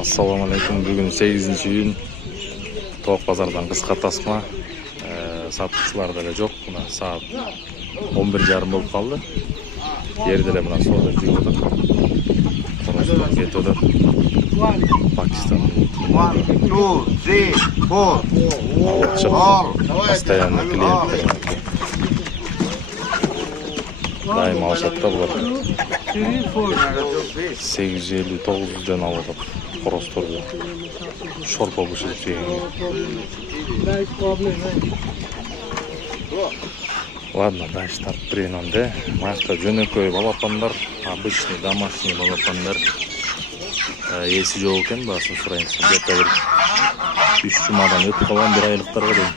Assalamu alaikum. Bugün 8-iyun. Toq bazardan kıska tasma. Satışçılar da yok. Buna saat 11:30 bolup kaldı. Yerde de buna soda jigodu. Konuştan getodu. Pakistan. 1, 2, 3, 4. Постоянно клиенттер. Daim alışatta bular. 850-900'den alırdık. Prostordu. Şorpa buşup çekinge. Ладно, дальше так приемам-да. Машта жөнөкөй балапандар, обычный домашний балапандар. Esi жол экен, баасын сурайынсы. Где-то бир 3 жумадан өтүп калган, 1 айлыктарга дейм.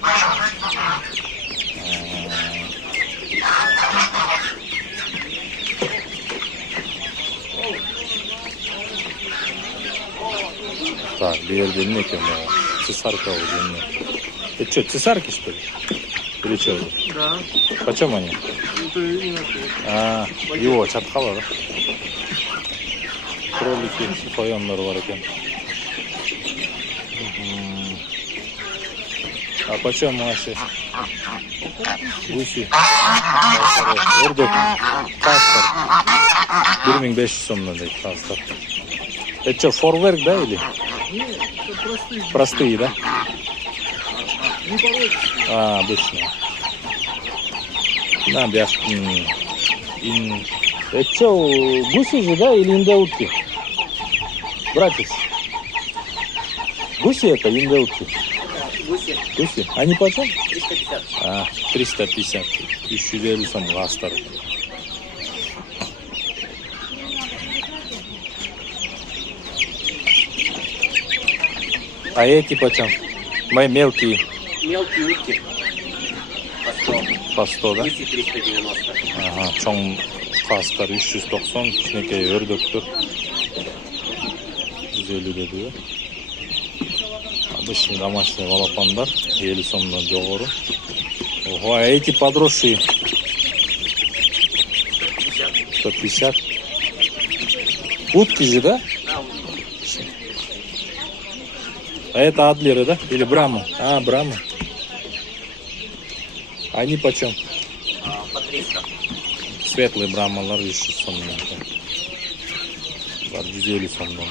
Так, bir ne eкен bu? Цесарка уже. Это что, цесарки что ли? Или что? Да. Почем они? Его чаткала, да? Кролики, кояндар бар екен. А почем вообще? Гуси. Ордок. Кастер. 1500 сомнан дейді кастер. Это что, форверк, да, или? Нет, это простые. Простые, да? Не порочные. Обычные. Да, бяш. Это что, гуси же, да, или индоутки? Братец. Гуси это, индоутки? Гуси. Гуси. Они почем? 350. 350. 1050 сом гастар. А эти почем? Мои мелкие. Мелкие утки. По 100, да? Гуси 390. Ага, чоң кастар 390, кичинекей өрдөктөр 150 dedi. Обычный домашний балапандар 50 сомдон жогору. Ого, а эти подросшие 150. Утки же, да? Да, утки. А это адлеры, да? Или брамы? Брамы. Они почем? По 300. Светлые брамалар 300 сомдон. 150 сомдон.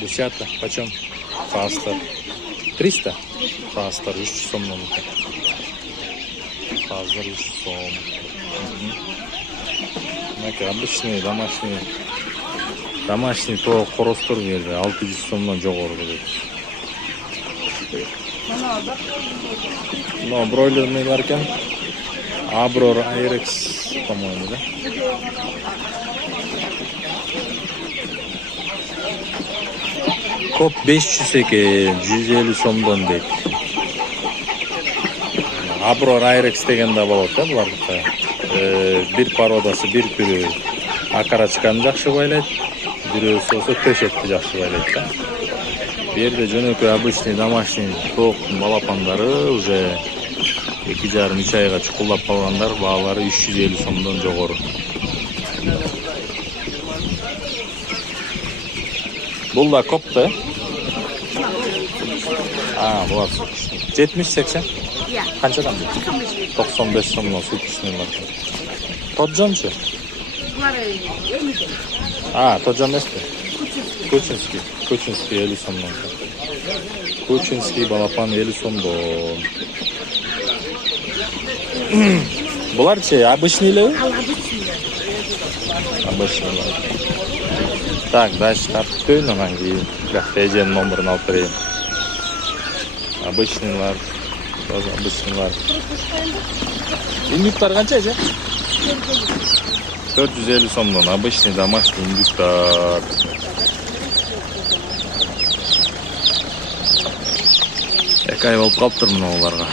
Десятка. Почем? Кастер. 300? Кастер 300 сомдон. Кастер 300 сом. Обычные домашний то хоростор берди 600 сомдон жогору дейт. Но бройлерный бар экен. Аброр Айрекс, по-моему, да? Коп 500 экен, 150 сомдон дейт. Аброр Айрекс деген да болот да булардыкы. Бир породасы, бир түрү акарачканы жакшы байлайт, бирөөсү болсо төшөктү жакшы байлайт да. Бу жерде жөнөкөй обычный домашний тооктун балапандары уже 2,5-3 айга чукулдап калгандар, баалары 350 сомдон жогору. Бул да коп да? Булар 70-80? Канчадан? 95 сомдон суточный бар. Тоджончу? Тоджон эмеспи? Кучинский 50 сомдон. Кучинский балапан 50 сомдон. Буларчы обычныйлы? Обычныйлы. Так, дальше тарттын, анан кийин эженин номерин алып берейин. Обычныйлар, тоже обычныйлар. Индюктар канча эже? 450 сомдон, обычный домашний индюктар. Эки ай болуп калыптыр мына буларга.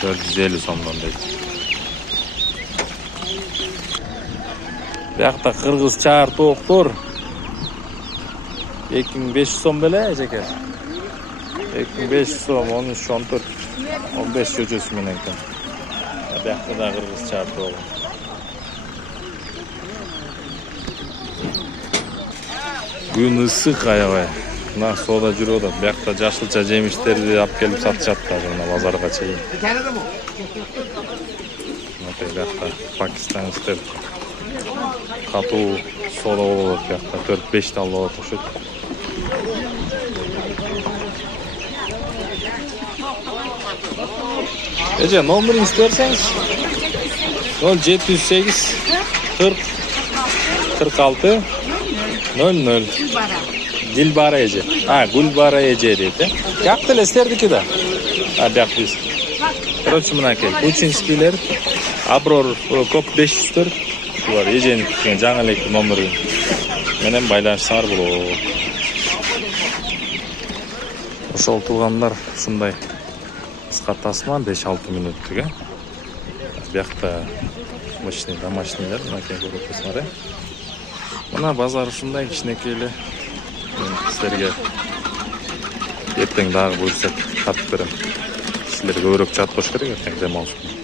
$450 сомдон дейт. Биякта кыргыз чаар тооктор 2500 сом беле эжеке. 2500 сом, 13-14. 15 чөчөсү менен экен. Биякта да кыргыз чарты болгон. Күн ысык аябай. Мына соода жүрүп атат. Биякта жашылча жемиштерди алып келип сатышат азыр мына базарга чейин. Мына биякта пакистанецтер катуу соода болот биякта 4-5 тал болот окшойт. Эже номериңизди берсеңиз. 0708 40 46 00. Дилбара эже. Гүлбара эже дейт, э? Как деле стердики да? Бияк биз. Короче, мынакей, Кучинскийлер, Аброр коп 504. Булар эженин жаңы элек номери менен байланышсаңар болот. Ошол туугандар ушундай кыска тасма 5-6 мүнөттүк, э? Биякта мощный домашнийлер мынакей көрүп турсуңар, э? Мына базар ушундай кичинекей эле. Мен силерге эртең дагы буйрсак тартып берем. Силер көбүрөөк чат кош керек эртең дем алыш.